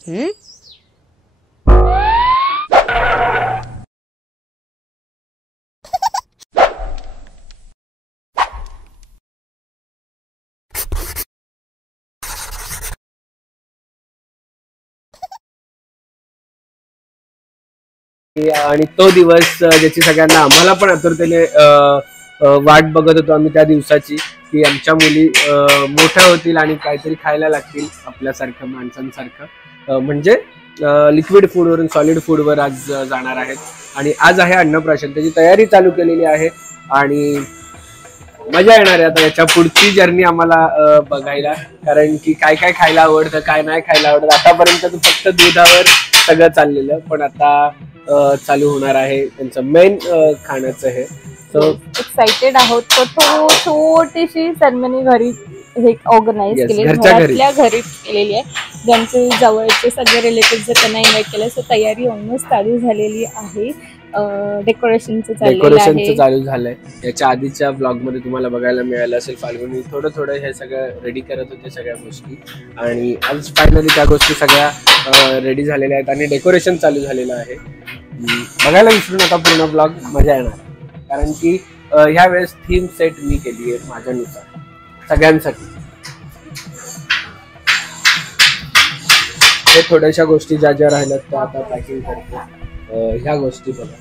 आणि तो दिवस ज्याची सगळ्यांना आम्हाला पण आतुरतेने वाट बघत होतो आम्ही त्या दिवसाची, की आमच्या मुली मोठ्या होतील आणि काहीतरी खायला लागतील आपल्यासारखं माणसांसारखं, म्हणजे लिक्विड फूडवरून सॉलिड फूडवर आज जाणार आहेत. आणि आज आहे अन्नप्राशन, त्याची तयारी चालू केलेली आहे आणि मजा येणार आहे आता याच्या पुढची जर्नी आम्हाला बघायला. कारण की काय काय खायला आवडतं, काय नाही खायला आवडतं. आतापर्यंत फक्त दुधावर सगळं चाललेलं, पण आता चालू होणार आहे त्यांचं मेन खाण्याचं हे. सो एक्साइटेड आहोत. तर छोटीशी सेरेमनी घरी हे ऑर्गनाइज केली, घरातल्या घरी केलेली आहे. ज्यांचे जवळचे सगळे रिलेटिव्ह त्यांना इन्व्हाइट केलं. सो तयारी ऑलमोस्ट चालू झालेली आहे. डेकोरेशनचं चालू झालंय. याच्या आधीच्या ब्लॉग मध्ये तुम्हाला बघायला मिळालं असेल फाल्गुनी थोडं हे सगळं रेडी करत होते सगळ्या गोष्टी, आणि आज फायनली त्या गोष्टी सगळ्या रेडी झालेल्या आहेत आणि डेकोरेशन चालू झालेलं आहे. बघायला विसरू नका पूर्ण ब्लॉग, मजा येणार. कारण की ह्या वेळेस थीम सेट मी केली आहे माझ्यानुसार सगळ्यांसाठी. हे थोड्याशा गोष्टी ज्या ज्या राहिल्यात त्या आता पॅकिंग करतो. ह्या गोष्टी बघा,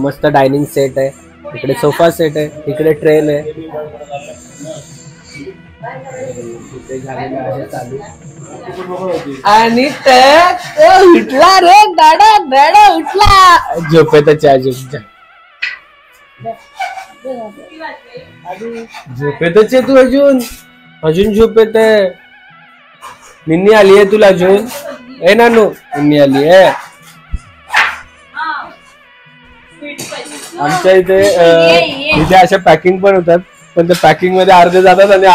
मस्त डायनिंग सेट आहे, इकडे सोफा सेट आहे, इकडे ट्रेन आहे, इथे झालेलं आहे चालू. आणि उठला रे दाडा उठला, झोपेतच झोपेतच आहे तू, अजून झोपेत आहे. निन्नी आली आहे तुला अजून? ए नानू, निन्नी आली आहे. आमच्या इथे अशा पॅकिंग पण होतात, पण त्या पॅकिंग मध्ये अर्धे जातात आणि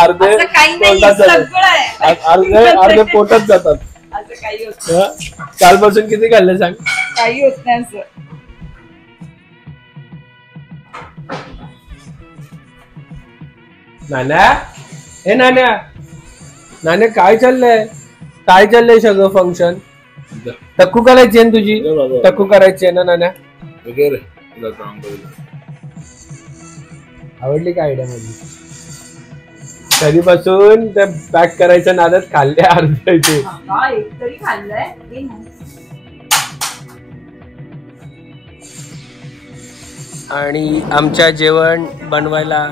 अर्धे पोटात जातात. कालपासून किती खाल्लं सांग? काही होत नाही असं. नाण्या, हे नाण्या काय चाललंय सगळं फंक्शन? टक्कू करायची आहे तुझी, टक्कू करायची आहे ना नाण्या? आवडली का आयडिया माझी? कधीपासून त्या पॅक करायच्या नादात खाल्ले अर्धे तरी खाल्लंय. आणि आमच्या जेवण बनवायला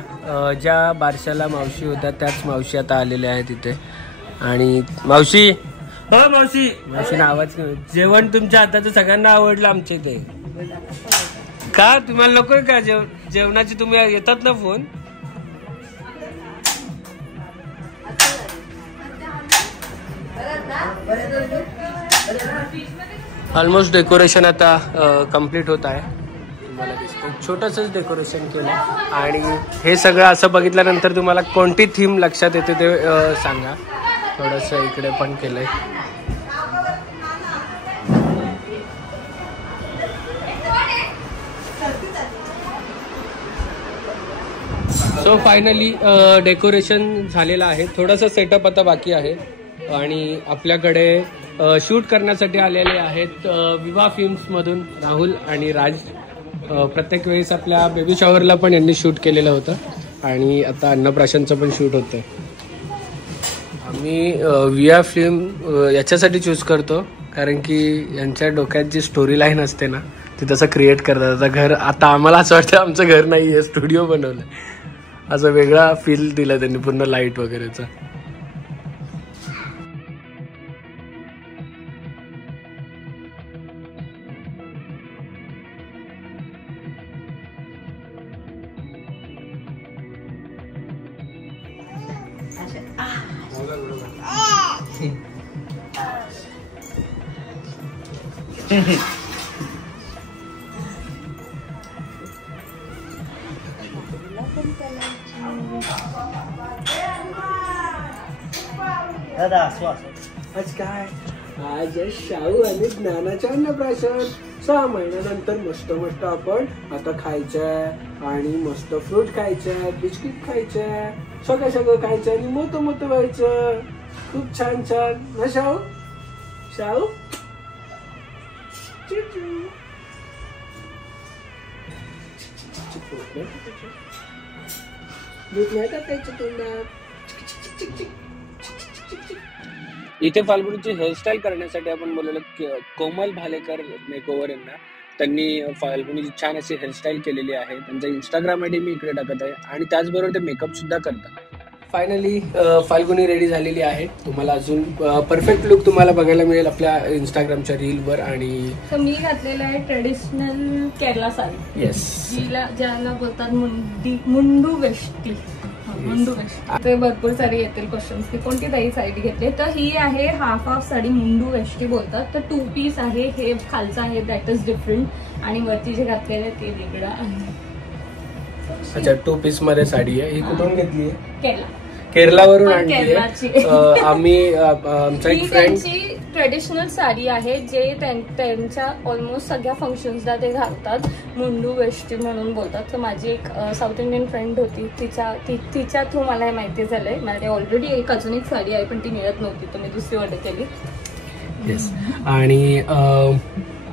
ज्या बारशाला मावशी होत्या त्याच मावशी आता आलेल्या आहेत इथे. आणि मावशी मावशीने आवाज, जेवण तुमच्या हाताचं सगळ्यांना आवडलं आमच्या इथे. का तुम्हाला नकोय का जेवणाची? तुम्ही येतात ना फोन. ऑलमोस्ट डेकोरेशन आता कम्प्लीट होत आहे. तुम्हाला दिसतं छोटंसंच डेकोरेशन केलं. आणि हे सगळं असं बघितल्यानंतर तुम्हाला कोणती थीम लक्षात येते ते सांगा. थोडंसं इकडे पण केलंय. सो फायनली डेकोरेशन झालेलं आहे. थोडंसं सेटअप आता बाकी आहे. आणि आपल्याकडे शूट करण्यासाठी आलेले आहेत विवाह फिल्म्समधून राहुल आणि राज. प्रत्येक वेळेस आपल्या बेबी शॉवरला पण यांनी शूट केलेलं होतं आणि आता अन्नप्राशनचं पण शूट होतं. आम्ही विवाह फिल्म याच्यासाठी चूज करतो कारण की यांच्या डोक्यात जी स्टोरी लाईन असते ना ती तसं क्रिएट करतात. आता घर, आता आम्हाला असं वाटतं आमचं घर नाही आहे, स्टुडिओ बनवलं. असं वेगळा फील दिला त्यांनी पूर्ण लाईट वगैरेचा. आज काय? आज शाहू आणि ज्ञानाच्या अन्नप्राशन. 6 महिन्यानंतर मस्त मस्त आपण आता खायचंय आणि मस्त फ्रूट खायचंय, बिस्किट खायचंय, सगळं खायचंय आणि मोठं व्हायचं. खूप छान छान ना शाहू. शाहू इथे फाल्गुनीची हेअरस्टाईल करण्यासाठी आपण बोलवलं कोमल भालेकर मेकओव्हर यांना. त्यांनी फाल्गुनीची छान अशी हेअरस्टाईल केलेली आहे. त्यांचा इंस्टाग्राम आयडी मी इकडे टाकत आहे आणि त्याचबरोबर ते मेकअप सुद्धा करतात. फायनली फाल्गुनी रेडी झालेली आहे. तुम्हाला अजून परफेक्ट लुक तुम्हाला बघायला मिळेल आपल्या इंस्टाग्रामच्या रीलवर. आणि मी घातलेलं आहे ट्रेडिशनल केरला साडी. येस, ज्याला बोलतात मुंडू वेष्टी. ते भरपूर सारी येतील क्वेश्चन्स की कोणती ताई साडी घेतली. तर ही आहे हाफ साडी, मुंडू वेष्टी बोलतात. तर 2 पीस आहे. हे खालचं आहे दॅट इज डिफरंट आणि वरती जे घातलेलं ते वेगळं आहे. अच्छा, 2 पीस मध्ये साडी आहे. ही कुठून घेतली आहे? केरलावरून आणली आहे. आम्ही आमचा एक फ्रेंड. ट्रेडिशनल साडी आहे जे त्यांच्या ऑलमोस्ट सगळ्या फंक्शन्सला ते घालतात. मुंडू वेष्टी म्हणून बोलतात. तर माझी एक साऊथ इंडियन फ्रेंड होती, तिच्या थ्रू मला हे माहिती झालंय. माझ्याकडे ऑलरेडी अजून एक साडी आहे पण ती मिळत नव्हती, तर मी दुसरी ऑर्डर केली. येस, आणि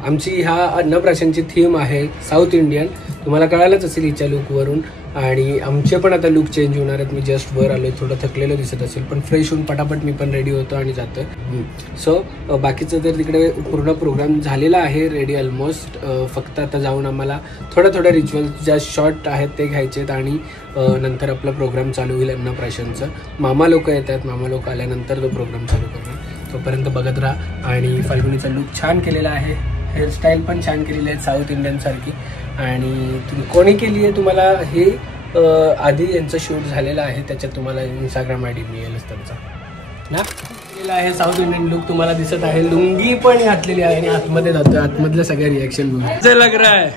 आमची ह्या अन्नप्राशनची थीम आहे साऊथ इंडियन. तुम्हाला कळालंच असेल हिच्या लुकवरून. आणि आमचे पण आता लुक चेंज होणार आहेत. मी जस्ट वर आलोय, थोडं थकलेलं दिसत असेल पण फ्रेश होऊन पटापट मी पण रेडी होतो आणि जातोय. सो बाकीचं तर तिकडे पूर्ण प्रोग्राम झालेला आहे रेडी ऑलमोस्ट. फक्त आता जाऊन आम्हाला थोड्या रिच्युअल्स ज्या शॉर्ट आहेत ते घ्यायचे आहेत आणि नंतर आपला प्रोग्राम चालू होईल अन्नप्राशनचं. मामा लोक येतात, मामा लोक आल्यानंतर तो प्रोग्राम चालू करणार. तोपर्यंत बघत राहा. आणि फाल्गुनीचा लुक छान केलेला आहे, हेअरस्टाईल पण छान केलेली आहे साऊथ इंडियन सारखी. आणि तुम्ही कोणी केली आहे तुम्हाला हे आधी यांचं शूट झालेलं आहे, त्याच्यात तुम्हाला इंस्टाग्राम आयडी मिळेलच त्यांचा ना. केलेला आहे साऊथ इंडियन लुक तुम्हाला दिसत आहे. लुंगी पण घातलेली आहे आणि आतमध्ये जातोय. आतमधल्या सगळ्या रिएक्शन बघा लग रहा है.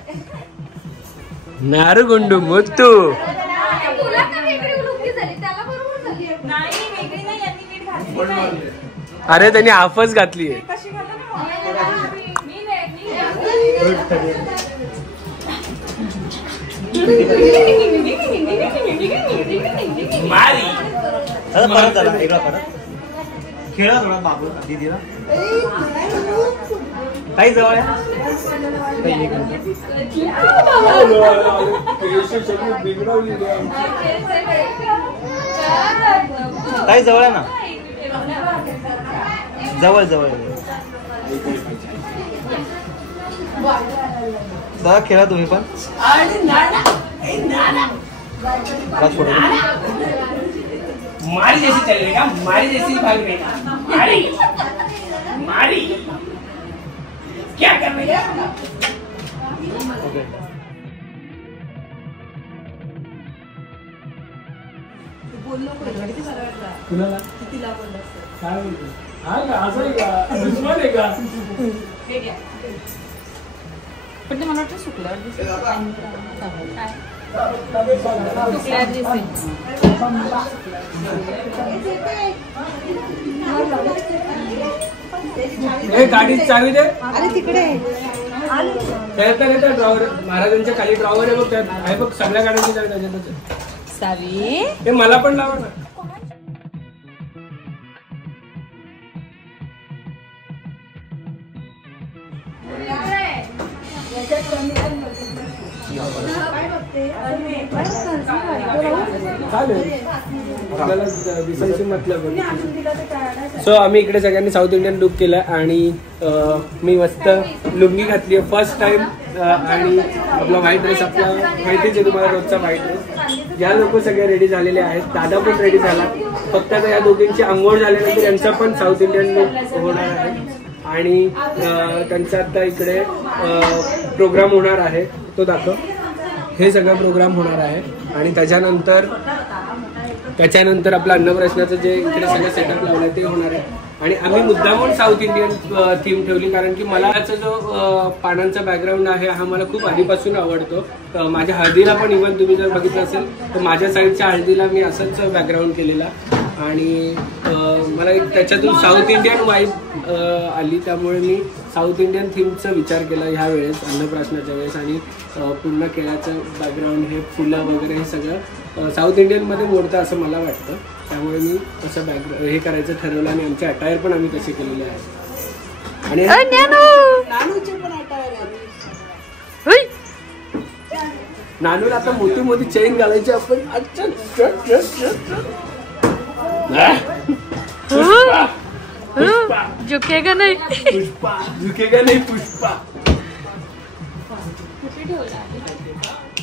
नारू गुंडू मुत्तू. अरे त्यांनी हाफच घातली आहे. खेळा थोडा बाबू दीदीला काही जवळ आहे. काही जवळ आहे ना, जवळ जवळ जरा खेळा तुम्ही पण. मारी जैसी चलेगा, मारी जैसी भाग रहेगा. मारी मारी क्या कर रही है. कुणाला कितीला बोलला काय बोलतो. हा का असं आहे का, दुश्मन आहे का. पण ते मला वाटतं सुकल्यावर दिसेल. गाडी चावी दे. अरे तिकडे ड्रॉवर महाराजांच्या खाली ड्रॉवर आहे बघ, त्यात आहे बघ सगळ्या गाड्यांची त्याच्यातच चावी. हे मला पण लावा ना. सो आम्ही इकडे सगळ्यांनी साऊथ इंडियन लुक केला आणि मी मस्त लुंगी घातली आहे फर्स्ट टाइम. आणि आपला व्हाईट ड्रेस आपला माहितीच आहे तुम्हाला, रोजचा व्हाईट ड्रेस. या लोक सगळे रेडी झालेले आहेत. दादा पण रेडी झाला. फक्त आता या दोघींची आंघोळ झाल्यानंतर यांचा पण साऊथ इंडियन लुक होणार आहे. आणि त्यांचा आता इकडे प्रोग्राम होणार आहे, तो दाखव. हे सगळं प्रोग्राम होणार आहे आणि त्याच्यानंतर आपलं अन्नप्राशनाचं जे इकडे सगळं सेटअप लावलं ते होणार आहे. आणि आम्ही मुद्दामून साऊथ इंडियन थीम ठेवली कारण की मला याचा जो पानांचा बॅकग्राऊंड आहे हा मला खूप आधीपासून आवडतो. माझ्या हळदीला पण इव्हन तुम्ही जर बघितलं असेल तर माझ्या साईडच्या हळदीला मी असंच बॅकग्राऊंड केलेला. आणि मला एक त्याच्यातून साऊथ इंडियन वाईब आली, त्यामुळे मी साऊथ इंडियन थीमचा विचार केला ह्या वेळेस अन्नप्राशनाच्या वेळेस. आणि पूर्ण केळाचं बॅकग्राऊंड हे फुलं वगैरे हे सगळं साऊथ इंडियनमध्ये मोडतं असं मला वाटतं. त्यामुळे मी तसं बॅकग्राऊंड हे करायचं ठरवलं आणि आमचे अटायर पण आम्ही तसे केलेले आहे. आणि नानूचे पण अटायर आहे. नानूला आता मोठी मोठी चेन घालायची आपण. अच्छा झुकेगा नाही. पुष्पा झुकेगा नाही पुष्पा.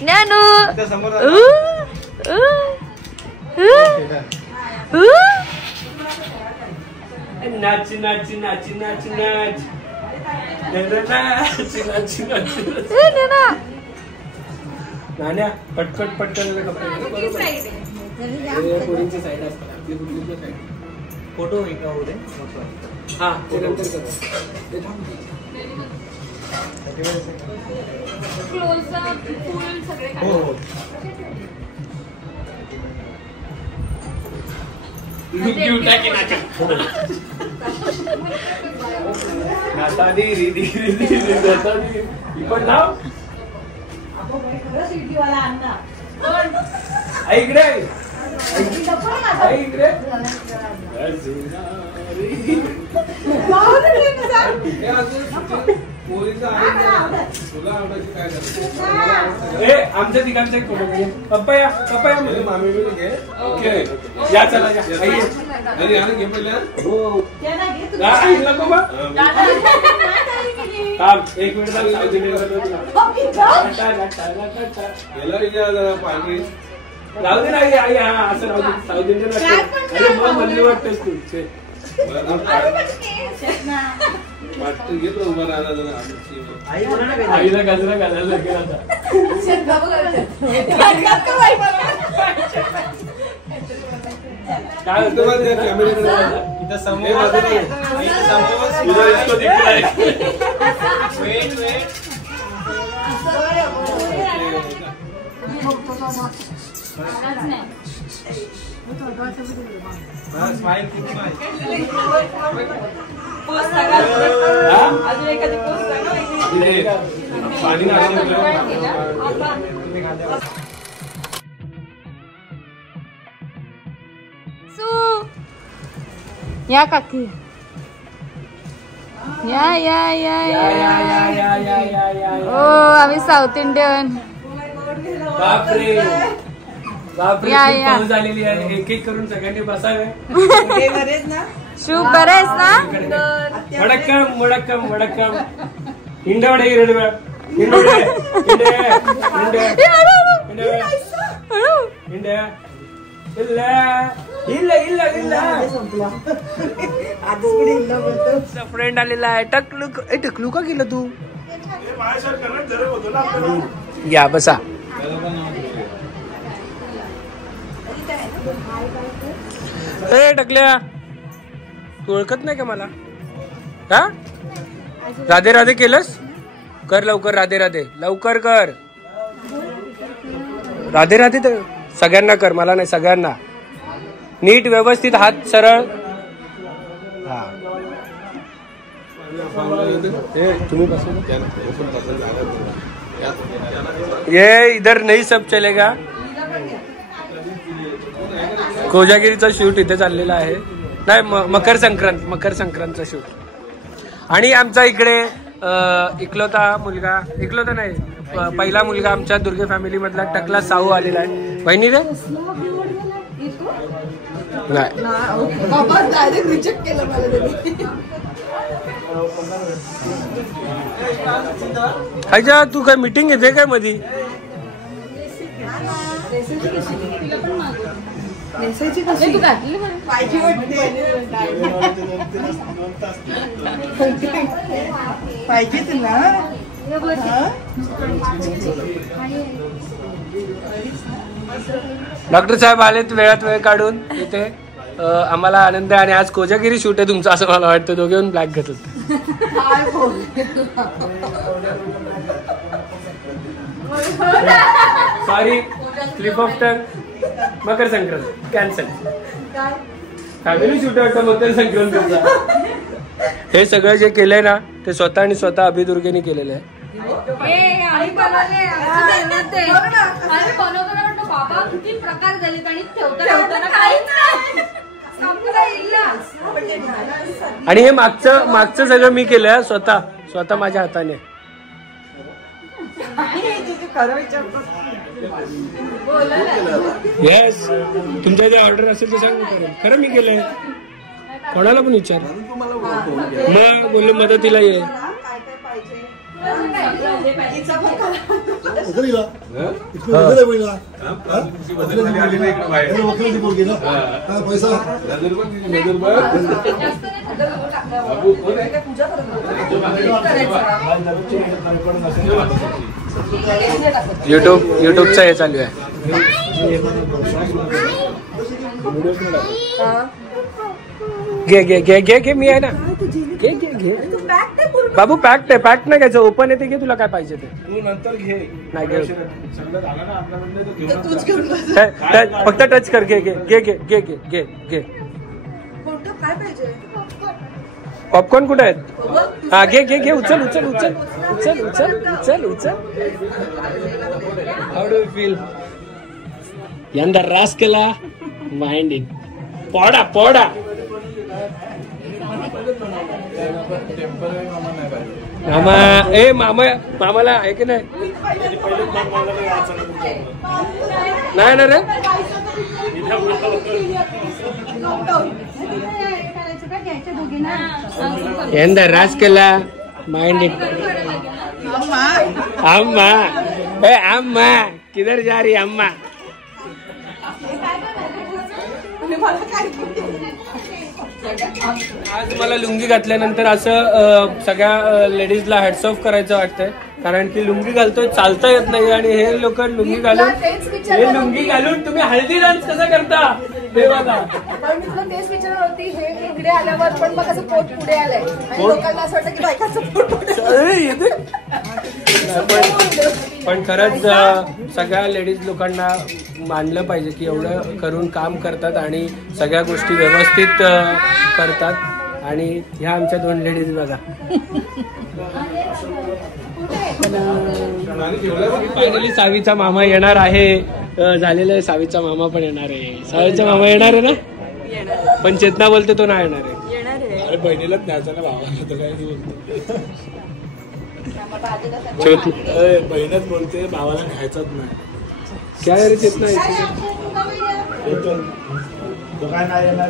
नानू नाच नाच नाच नाच नाच नाण्या पटकट पटकन पोरींची साईड असतात. आपली कुठली साईड फोटो एका होते. हा ते नंतर करू. हो नाता दे रिदी नाता दे पण लाव. इकडे इकडे आमच्या तिघांचा एक फोटो घे. पप्पाया पप्पाया मामी ओके या चला घे पहिल्या. नको मग एक मिनिट राहू दे नाही आई. हा असं राहू दे. साऊथ इंडियन अरे मग म्हणले वाटतस तू आईला गजरा घालायला लागेल आता. काय होतं इथं समोर या काकी या या या ओ आम्ही साऊथ इंडियन. बापरे बापरे पाऊस झालेली आहे. एक एक करून सगळ्यांनी बसावे. शुभ बरं आहेस ना. वडक्कम वडक्कम वडक्कम. हिंडवडे हिरडवे हिंडवडे हिंडे हिंडे हिंडे ಇಲ್ಲ ಇಲ್ಲ ಇಲ್ಲ ಇಲ್ಲ फ्रेंड आलेला आहे. टकलू का गेलं तू. या बसा. ए टकल्या तू ओळखत नाही का मला. हा राधे राधे केलंस. कर लवकर राधे राधे लवकर कर. राधे राधे तर सगळ्यांना कर. मला नाही सगळ्यांना. नीट व्यवस्थित हात सरळ. हा तुम्ही ये इधर नहीं सब चलेगा. कोजागिरीचा शूट इथे चाललेला आहे. नाही मकर संक्रांतचा शूट. आणि आमचा इकडे इकलोता मुलगा. इकलोता नाही पहिला मुलगा आमच्या दुर्गे फॅमिली मधला टकला साहू आलेला आहे. बहिणी रे नाही खायच्या. तू काय मीटिंग घेते काय मधी. पाहिजेच ना. डॉक्टर साहेब आलेत वेळात वेळ काढून इथे. आम्हाला आनंद आहे. आणि आज कोजागिरी शूट आहे तुमचं असं मला वाटतं. दोघे येऊन ब्लॅक घेत होते. Sorry slip of tongue. Makar Sankrant cancel. Family shoot वाटतं मकर संक्रांतीचा. हे सगळं जे केलंय ना ते स्वतः आणि स्वतः अभिदुर्गेने केलेलं आहे. बाबा किती प्रकार झालेत आणि ठेवताना काहीच नाही. आणि हे मागचं सगळं मी केलं स्वतः माझ्या हाताने. येस, तुमच्या जे ऑर्डर असेल ते सांग. खरं मी केलंय. कोणाला पण विचार. मग बोललो मदतीला ये. युट्यूबचा हे चालू आहे. घे मी आहे ना. घे बाबू. पॅक्ट नाही घ्यायचं. ओपन येते. घे तुला काय पाहिजे ते. तू नंतर घे. नाही घे. सगळं झालं ना आपल्याकडे. फक्त टच कर. घे. काय पाहिजे? पॉपकॉर्न कुठे आहेत? हा घे. उचल. How do you feel? यंदा रास केला. माइंड इन. पोडा. मामाला आहे की नाही? नाही ना रे. यंदा रास केला. Mind in. अम्मा किधर जा रही अम्मा? आज मला लुंगी घातल्यानंतर असं सगळ्या लेडीजला हॅट्स ऑफ करायचं वाटतंय. कारण की लुंगी घालतोय, चालता येत नाही. आणि हे लोक लुंगी घालून तुम्ही हळदी डान्स कसा करता देवाला? पण मी तुला तेच विचारणार होती. हे इकडे आल्यावर पण मग असं पोट पुढे आलंय आणि लोकांना असं वाटतं की बायकाचं पोट पुढे. पण खरंच सगळ्या लेडीज लोकांना मानलं पाहिजे की एवढं करून काम करतात आणि सगळ्या गोष्टी व्यवस्थित करतात. आणि ह्या आमच्या 2 लेडीज बघा. फायनली सावीचा मामा येणार आहे. झालेला आहे. सावीचा मामा पण येणार आहे. सावीचा मामा येणार आहे ना? पण चेतना बोलते तो नाही येणार आहे. अरे बहिणीलाच न्यायचं ना भावाला. काय छोटी बहीणच बोलते भावाला न्यायचंच नाही. काय रे चेतना? तो काय नाही येणार.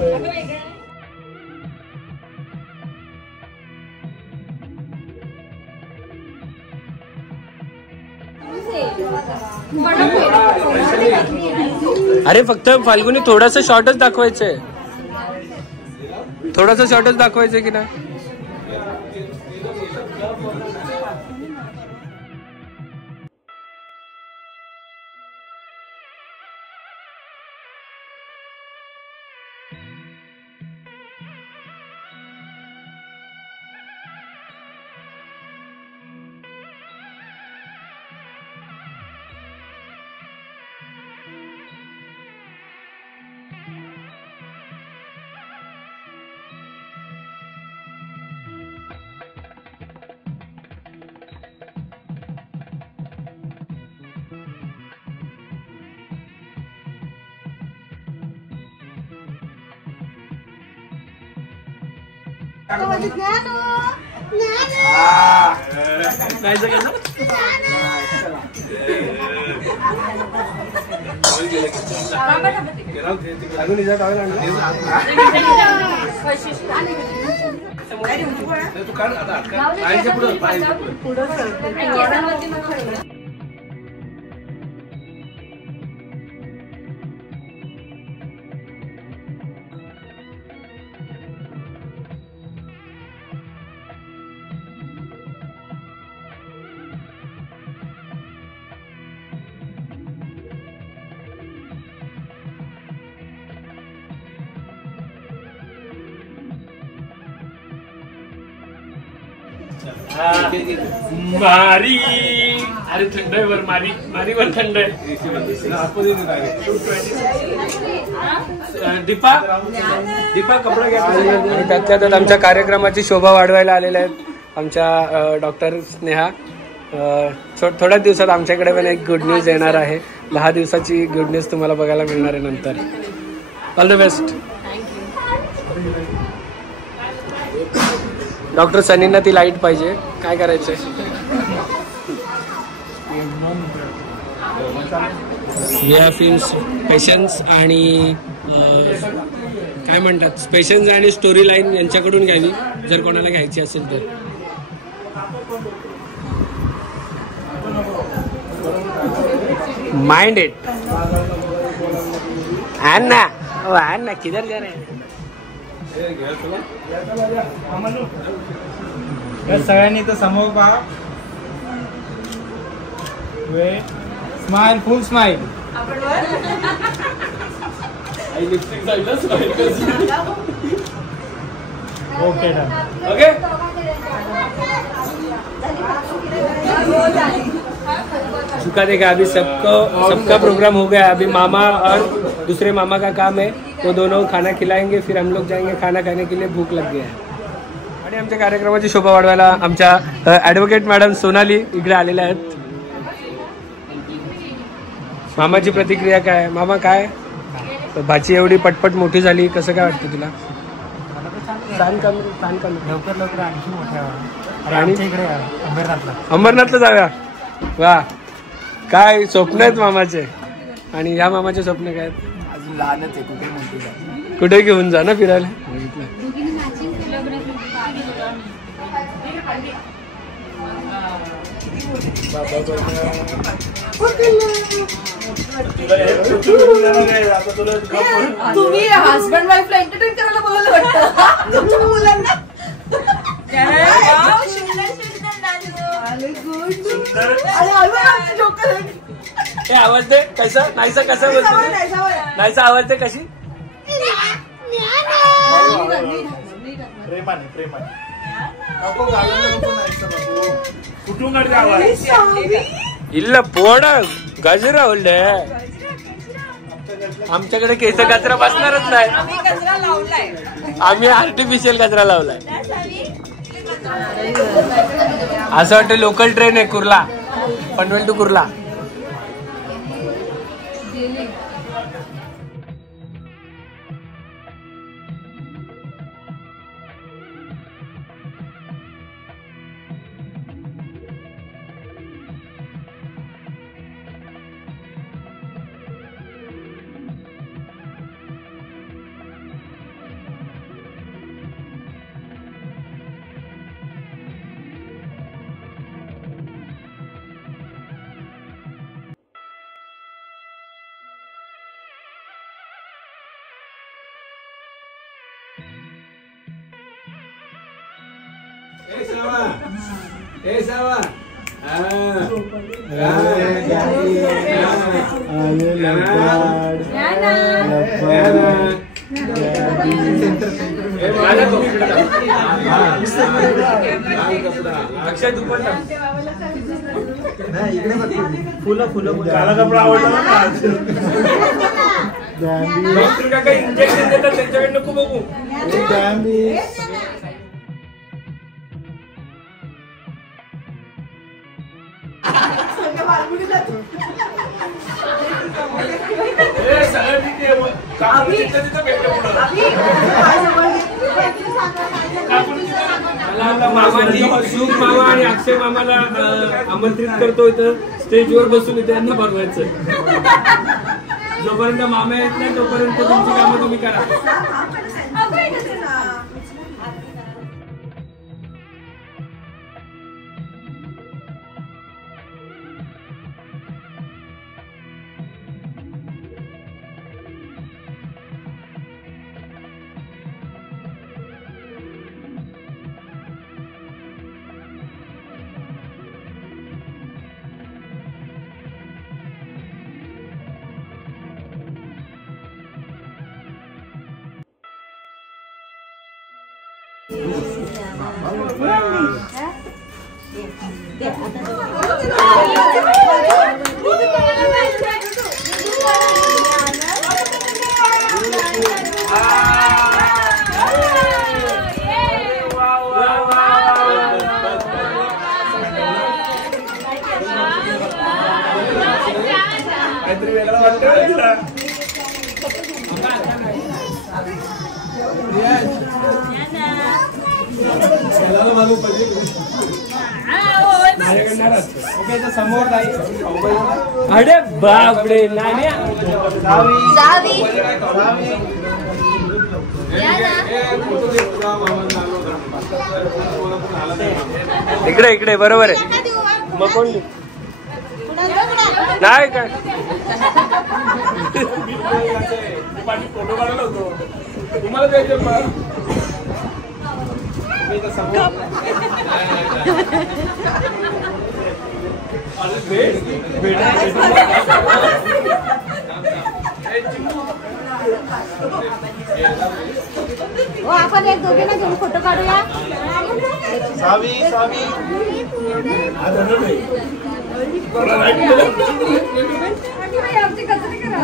अरे फक्त फाल्गुनी थोडासा शॉर्टच दाखवायचंय. की नाही? मारी. अरे थंड आहे वर. मारी वर थंड आहे. दीपा कपडा घ्या. आणि त्यात आमच्या कार्यक्रमाची शोभा वाढवायला आलेल्या आहेत आमच्या डॉक्टर स्नेहा. थोड्याच दिवसात आमच्याकडे पण एक गुड न्यूज येणार आहे. 10 दिवसाची गुड न्यूज तुम्हाला बघायला मिळणार आहे नंतर. All the best. डॉक्टर सनींना ती लाईट पाहिजे, काय करायचंय. वी हॅव फिल्म्स पेशन्स आणि काय म्हणतात पेशन्स आणि स्टोरी लाईन यांच्याकडून घ्यावी जर कोणाला घ्यायची असेल तर. माइंड इट अन्ना, ओ अन्ना किधर जा रहे हैं. सगळ्यांनी तर समोर पहा. स्माइल, फुल स्माइल. Okay okay. चुका देगा. अभी सबका प्रोग्राम हो गया. अभी मामा और दूसरे मामा का काम है, वो दोनों खाना खिलाएंगे, फिर हम लोग जाएंगे खाना खाने के लिए. भूक लग गया है. आणि आमच्या कार्यक्रमाची शोभा वाढवायला आमच्या ॲडव्होकेट मॅडम सोनाली इकडे आलेल्या आहेत. मामाची प्रतिक्रिया काय. मामा काय भाची एवढी पटपट मोठी झाली, कसं काय वाटतं तुला. लवकर लवकर आणखी मोठ्या आणि इकडे अंबरनाथला जाऊया. वा, काय स्वप्न आहेत मामाचे. आणि या मामाचे स्वप्न काय आहेत. अजून लहानच आहे, कुठे मोठी. कुठे घेऊन जा ना फिरायला. तुम्ही हस्बंड वाईफला एंटरटेन करायला बोलायला वाटतं तुमच्या मुलांना. आवाज दे कैसा नाहीसा, कसा बोलतो नाहीसा आवाज दे कशी. प्रेमाने प्रेमाने नको गावाला नको नाही कुठून काढते आवाज. इल्ल पोड गजरा उलडे. आमच्याकडे केस कचरा बसणारच नाही. आम्ही आर्टिफिशियल कचरा लावलाय. असं वाटतं लोकल ट्रेन आहे कुर्ला, पनवेल टू कुर्ला. अक्षय दुपट्टा फुलं फुलं त्याला कपडा आवडला ना. डॉक्टर का काही इंजेक्शन देतात त्यांच्याकडे नको बघू. मामाजी सुख मामा आणि अक्षय मामाला आमंत्रित करतो इथं स्टेजवर बसून इथे यांना बनवायचं. जोपर्यंत मामा येत नाही तोपर्यंत तुमची कामं तुम्ही करा. ओके तर समोर नाही. अरे बापरे नाण्या इकडे इकडे बरोबर आहे. मग कोण नाही काय फोटो काढायला होतो तुम्हाला द्यायचं आपण एक दोघे ना घेऊन फोटो काढूया. सावी सावी आमची कचरी करा.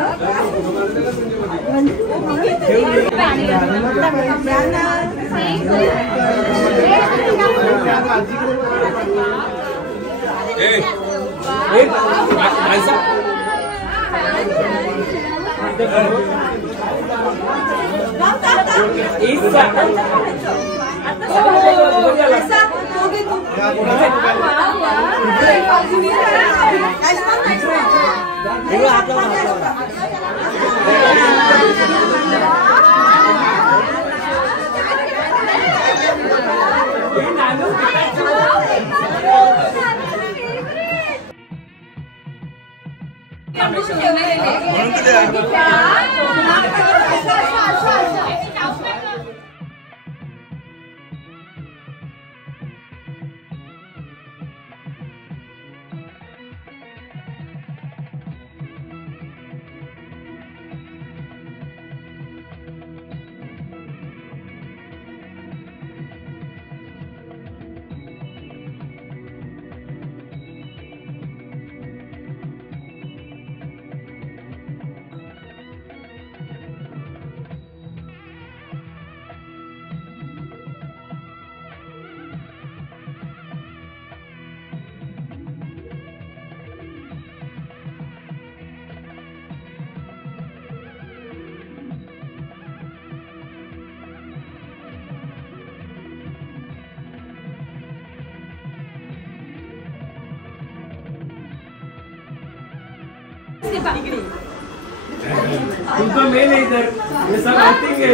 तुमचा मेन आहे इधर ये सब एक्टिंग है.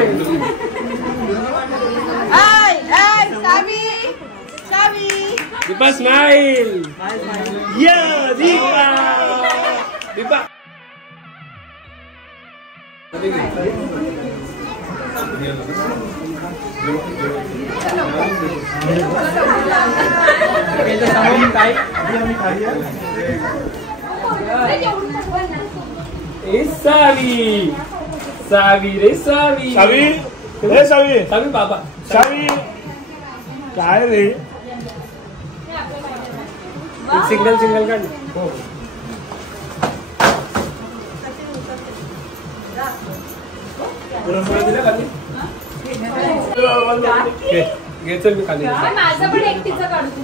दीपा स्माइल या दीपा दीपा सावी सावी रे सावी सावी रे सावी सावी बाबा सावी काय रे सिंगल सिंगल काढ. घे चल मी खाली. माझं पण एकटीचं काढतो.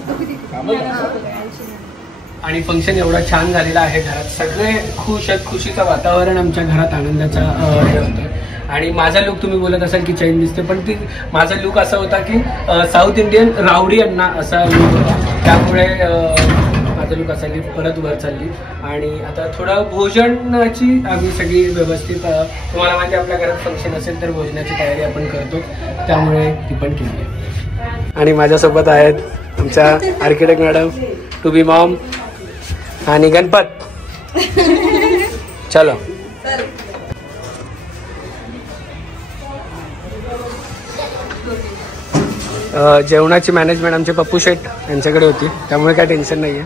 आणि फंक्शन एवढा छान झालेला आहे. घरात सगळे खुश आहेत. खुशीचं वातावरण आमच्या घरात आनंदाचा हे होतं. आणि माझा लुक तुम्ही बोलत असाल की चैन दिसते, पण ती माझा लुक असा होता की साऊथ इंडियन रावडी अण्णा असा लुक होता. त्यामुळे माझा लुक असा की परत वर चालली. आणि आता थोडं भोजनाची आम्ही सगळी व्यवस्थित तुम्हाला माहिती आपल्या घरात फंक्शन असेल तर भोजनाची तयारी आपण करतो, त्यामुळे ती पण केली आहे. आणि माझ्यासोबत आहेत आमच्या आर्किटेक्ट मॅडम, टू बी मॉम आणि गणपत. चलो जेवणाची मॅनेजमेंट आमचे पप्पू शेठ यांच्याकडे होती, त्यामुळे काय टेन्शन नाहीये.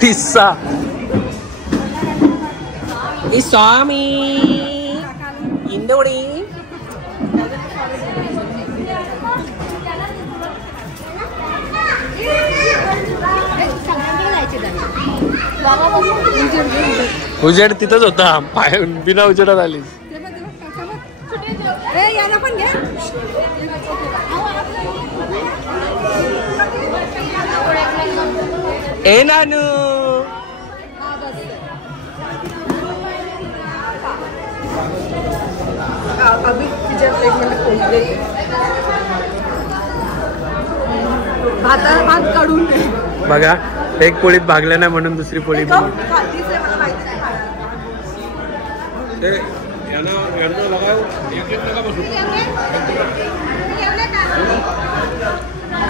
टिस्सा स्वामी इंदोडी. उजेड तिथंच होता, पाय बिना उजेडात आली. ए नानू अभि तिच्या प्लेटमध्ये पोहोचले. भाताला भात काढून बघा एक पोळीत भागलं नाही म्हणून दुसरी पोळी बनवली. खातीच आहे, मला माहिती नाही खाणार.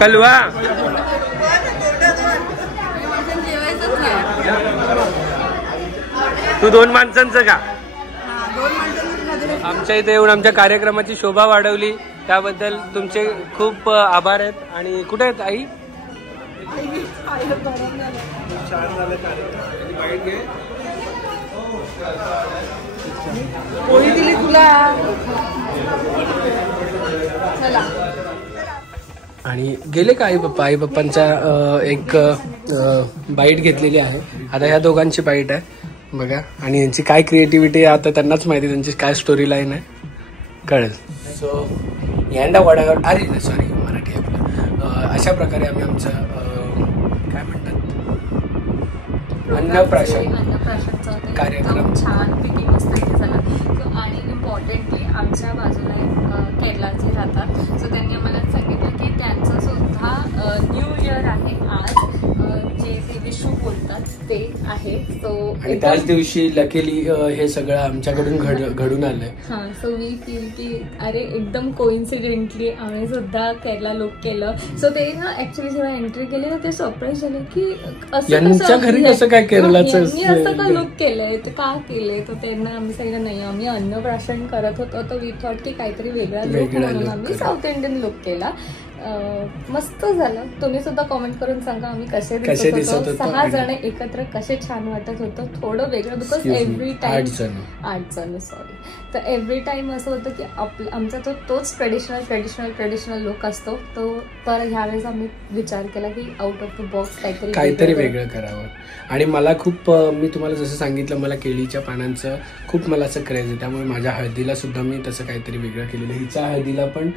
कलवा जेवायचंच नाही. तू 2 माणसांचं का? हा, 2 माणसांचं. आमच्या इथे येऊन आमच्या कार्यक्रमाची शोभा वाढवली त्याबद्दल तुमचे खूप आभार आहेत. आणि कुठे आहेत आई? पोळी दिली तुला. चला. आणि गेले का आई पप्पा? आई पप्पांचा एक बाईट घेतलेली आहे. आता ह्या दोघांची बाईट आहे बघा. आणि यांची काय क्रिएटिव्हिटी आहे आता त्यांनाच माहिती, त्यांची काय स्टोरी लाईन आहे कळेल. सो यांडा वडागड, अरे सॉरी मराठी आपलं. अशा प्रकारे आम्ही आमचं काय म्हणतात अन्नप्राशन कार्यक्रम छानपैकी मस्त झाला. आणि इम्पॉर्टंटली आमच्या बाजूला केरळचे राहतात, सो त्यांनी मला सांगितलं की त्यांचं सुद्धा न्यू इयर आहे आज, जे ते विशू बोलतात ते आहे. सो आणि त्याच दिवशी लकीली हे सगळं आमच्याकडून घडून आलंय. हा, सो वी फील की अरे एकदम कोइन्सिडेंटली आम्ही सुद्धा केरला लुक केलं. सो ते ना ऍक्च्युली जेव्हा एंट्री केली ना ते सरप्राईज झाले की यांच्या घरी कसं काय केरळाचं असं का लुक केलंय, ते का केलंय. तर त्यांना आम्ही सांगितलं नाही आम्ही अन्नप्राशन करत होतो, तर वी थॉट की काहीतरी वेगळा लुक म्हणून आम्ही साऊथ इंडियन लुक केला. मस्त झालं. तुम्ही सुद्धा कमेंट करून सांगा आम्ही कसे दिसत होतो. 6 जण एकत्र कसे छान वाटत होतं. थोडं वेगळं बिकॉज एव्हरी टाइम 8 जण सॉरी. तर एव्हरी टाइम असं होतं की आमचा तोच ट्रेडिशनल लुक असतो तो. तर ह्यावेळेस आम्ही विचार केला की आउट ऑफ द बॉक्स काहीतरी वेगळं करावं. आणि मला खूप मी तुम्हाला जसं सांगितलं मला केळीच्या पानांचं खूप मला असं क्रेज आहे, त्यामुळे माझ्या हळदीला सुद्धा मी तसं काहीतरी वेगळं केलेलं. हिच्या हळदीला पण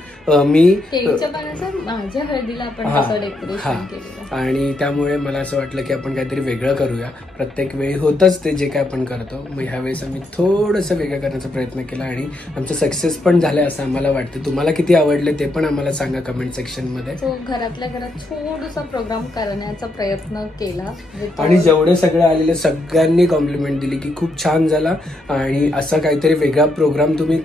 मी केळीच्या पानाचं माझ्या हळदीला आपण तसं डेकोरेशन केलेलं. आणि त्यामुळे मला असं वाटलं की आपण काहीतरी वेगळं करूया. प्रत्येक वेळी होतच ते जे काय आपण करतो, मग ह्यावेळेस आम्ही थोडंसं वेगळं करण्याचा प्रयत्न केला आणि आमचं सक्सेस पण झालंय असं आम्हाला वाटतं. तुम्हाला किती आवडले ते पण आम्हाला सांगा कमेंट सेक्शन मध्ये. घरातल्या घरात छोटासा प्रोग्राम करण्याचा प्रयत्न केला आणि जेवढे सगळे आलेले सगळ्यांनी कॉम्प्लिमेंट दिली की खूप छान झाला आणि असा काहीतरी वेगळा प्रोग्राम तुम्ही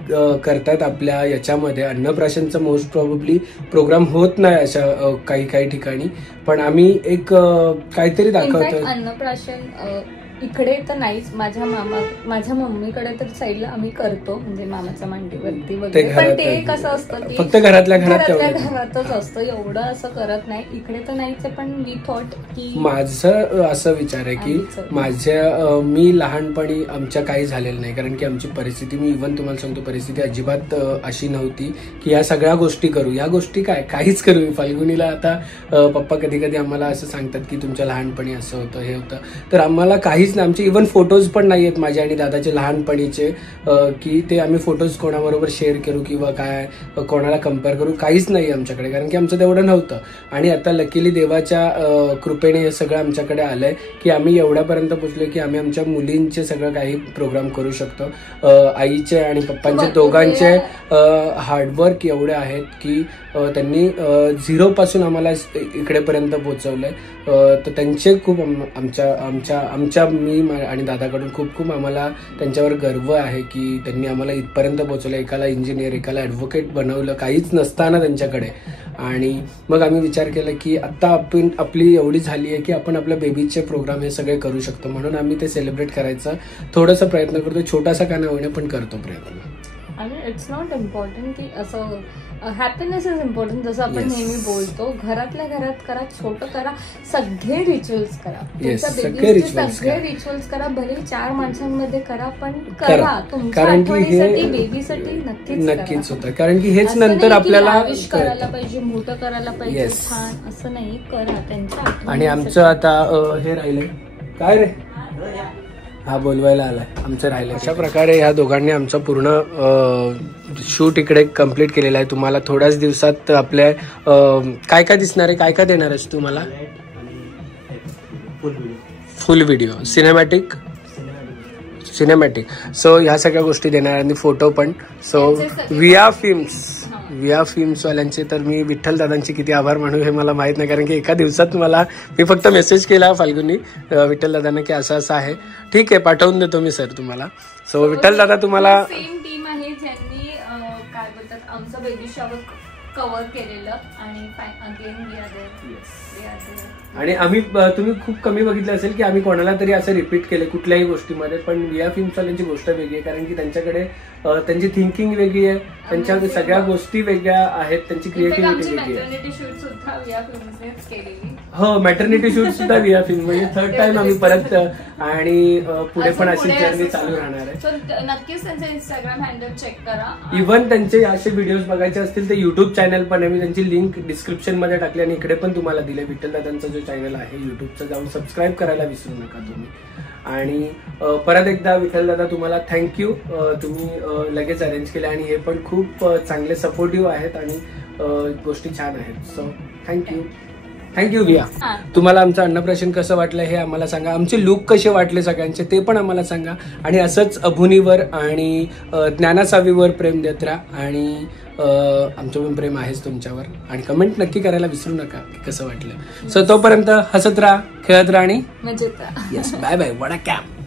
करतायत आपल्या याच्यामध्ये. अन्नप्राशनचा मोस्ट प्रॉब्ली प्रोग्राम होत नाही अशा काही ठिकाणी, पण आम्ही एक काहीतरी दाखवतो. अन्नप्राशन इकडे तर नाहीच. माझ्या मम्मीकडे तर साईडला आम्ही करतो, म्हणजे मामाच्या मांडीवरती वगैरे, पण ते कसं असतं की फक्त घरातल्या घरातच असतं, एवढं असं करत नाही. इकडे तर नाहीच. पण वी थॉट की माझं असं विचार आहे की मी लहानपणी आमच्या काही झालेलं नाही, कारण की आमची परिस्थिती, मी इव्हन तुम्हाला सांगतो परिस्थिती अजिबात अशी नव्हती की या सगळ्या गोष्टी करू. या गोष्टी काहीच करू. फाल्गुनीला आता पप्पा कधी कधी आम्हाला असं सांगतात की तुमच्या लहानपणी असं होतं हे होतं, तर आम्हाला काहीच नाही. आमचे इव्हन फोटोज पण नाही आहेत माझ्या आणि दादाचे लहानपणीचे की ते आम्ही फोटोज कोणाबरोबर शेअर करू किंवा काय कोणाला कम्पेअर करू, काहीच नाही आमच्याकडे, कारण की आमचं तेवढं नव्हतं. आणि आता लकीली देवाच्या कृपेने हे सगळं आमच्याकडे आलंय की आम्ही एवढ्यापर्यंत पोहोचलो की आम्ही आमच्या मुलींचे सगळं काही प्रोग्राम करू शकतो. आईचे आणि पप्पांचे दोघांचे हार्डवर्क एवढे आहेत की त्यांनी 0 पासून आम्हाला इकडेपर्यंत पोहोचवलंय. तर त्यांचे खूप आमच्या मी आणि दादाकडून खूप आम्हाला त्यांच्यावर गर्व आहे की त्यांनी आम्हाला इथपर्यंत पोहोचवलं. एकाला इंजिनियर, एकाला ॲडव्होकेट बनवलं, काहीच नसताना त्यांच्याकडे. आणि मग आम्ही विचार केला की आता आपण आपली एवढी झाली आहे की आपण आपल्या बेबीचे प्रोग्राम हे सगळे करू शकतो, म्हणून आम्ही ते सेलिब्रेट करायचा थोडासा प्रयत्न करतो. छोटासा का नाही पण करतो प्रयत्न. आणि इट्स नॉट इम्पॉर्टंट की असं हॅपीनेस इज इम्पॉर्टंट, जसं आपण नेहमी बोलतो. घरातल्या घरात करा, छोटं करा, सगळे रिच्युअल्स करा. सगळे रिच्युअल्स करा, भले 4 माणसांमध्ये करा, पण करा. तुमच्या आठवणीसाठी, बेबीसाठी नक्कीच होतं. कारण की हेच नंतर आपल्याला करायला पाहिजे, मोठं करायला पाहिजे, छान असं नाही, करा त्यांच्या. आणि आमचं आता हे राहिलंय काय रे, हा बोलवायला आलाय, आमचं राहिलं. अशा प्रकारे ह्या दोघांनी आमचं पूर्ण शूट इकडे कम्प्लीट केलेला आहे. तुम्हाला थोड्याच दिवसात आपल्या काय काय दिसणार आहे, काय काय देणार आहेस तुम्हाला? फुल व्हिडिओ सिनेमॅटिक सिनेमॅटिक. सो ह्या सगळ्या गोष्टी देणार आणि फोटो पण. सो विया फिल्म्स वाल्यांचे तर मी विठ्ठल दादांचे किती आभार मानू हे मला माहित नाही, कारण की एका दिवसात मी फक्त मेसेज केला फाल्गुनी विठ्ठल दादांना की असं असं आहे, ठीक आहे पाठवून देतो मी सर तुम्हाला. सो विठ्ठल दादा तुम्हाला सेम टीम आहे ज्यांनी काय बोलतात आमचं बेबी शॉवर कव्हर केलेलं आणि आणि आम्ही तुम्ही खूप कमी बघितलं असेल की आम्ही कोणाला तरी असं रिपीट केलं कुठल्याही गोष्टीमध्ये, पण विया फिल्म्सवाल्यांची गोष्ट वेगळी आहे, कारण की त्यांच्याकडे त्यांची थिंकिंग वेगळी आहे, त्यांच्या सगळ्या गोष्टी वेगळ्या आहेत, त्यांची क्रिएटिव्हिटी वेगळी आहे. हो, मॅटर्निटी शूट सुद्धा विया फिल्म, म्हणजे थर्ड टाइम आम्ही परत आणि पुढे पण अशी जर्नी चालू राहणार आहे. नक्कीच त्यांचे इंस्टाग्राम हँडल चेक करा. इव्हन त्यांचे असे व्हिडिओज बघायचे असतील तर युट्यूब चॅनल पण आहे, मी त्यांची लिंक डिस्क्रिप्शन मध्ये टाकली आणि इकडे पण तुम्हाला दिले. विठ्ठल दादांचा जो चॅनल आहे युट्यूबचा, जाऊन सबस्क्राईब करायला विसरू नका तुम्ही. आणि परत एकदा विठ्ठल दादा तुम्हाला थँक्यू, तुम्ही लगेच अरेंज केले आणि हे पण खूप चांगले सपोर्टिव्ह आहेत आणि गोष्टी छान आहेत. सो थँक्यू विया. तुम्हाला आमचं अन्नप्राशन कसं वाटलं हे आम्हाला सांगा, आमचे लुक कसे वाटले सगळ्यांचे ते पण आम्हाला सांगा, आणि असंच अभुनीवर आणि ज्ञानासावीवर प्रेम देत राहा, आणि आमचं पण प्रेम आहेच तुमच्यावर, आणि कमेंट नक्की करायला विसरू नका की कसं वाटलं. सो तोपर्यंत हसत राहा, खेळत राहा आणि मजेत राहा. Yes, bye bye, Vada camp.